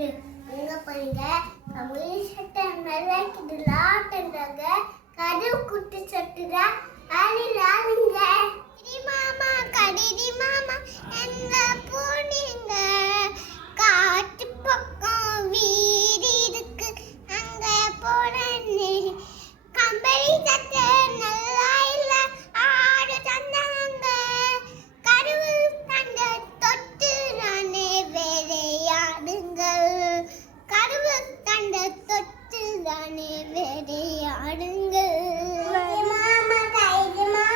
எங்க போறீங்க? கம்யூனிஸ்ட் நல்லா கிடலாட்டங்க கதவு குட்டி சட்டுடா ஆளி லாவிங்க மாமா கடிடி மாமா எங்க போனீங்க காட்டு பக்கம் வீடு இருக்கு அங்க போறேன்னு கம்பளி சட்டை நல்லா இல்ல ஆடு தந்தாங்க கடவுள் தந்த தொட்டு நானே வேலையாடுங்கள் கடவுள் தந்த தொட்டு தானே வேலையாடுங்கள் மாமா கைதுமா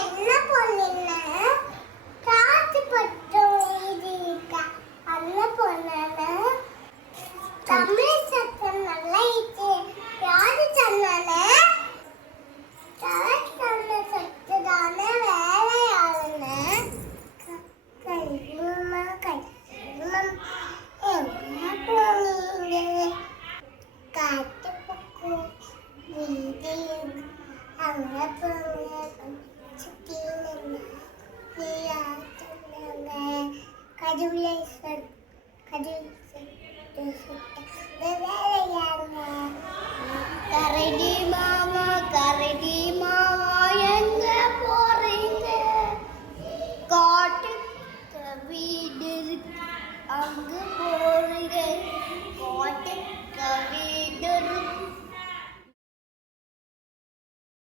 என்ன பொண்ணுங்க காத்து பட்டம் இருக்கா அல்ல பொண்ணு தமிழ் சத்தம் நல்லா இருக்கு யாரு சொன்னானே சொன்ன சத்துதானே வேலையாளுங்க கைதுமா கைதுமா என்ன போனீங்க காட்டு பக்கம் வீடு அங்க போங்க சுத்தி கடவுளை வேலையாங்க கரடி மாமா